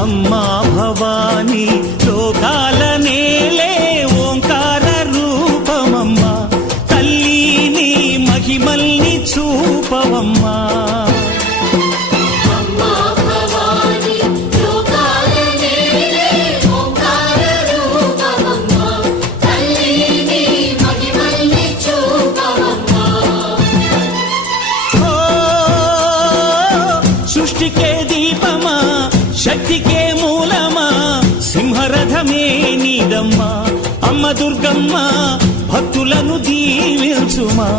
అమ్మా భవానీ లోకాల నేలే ఓంకార రూపమమ్మా, తల్లి మహిమల్ని చూపవమ్మా. సృష్టికే దీపమా, శక్తికే మూలమా, సింహరథమే నీదమ్మా. అమ్మ దుర్గమ్మ భక్తులను దీవించుమా.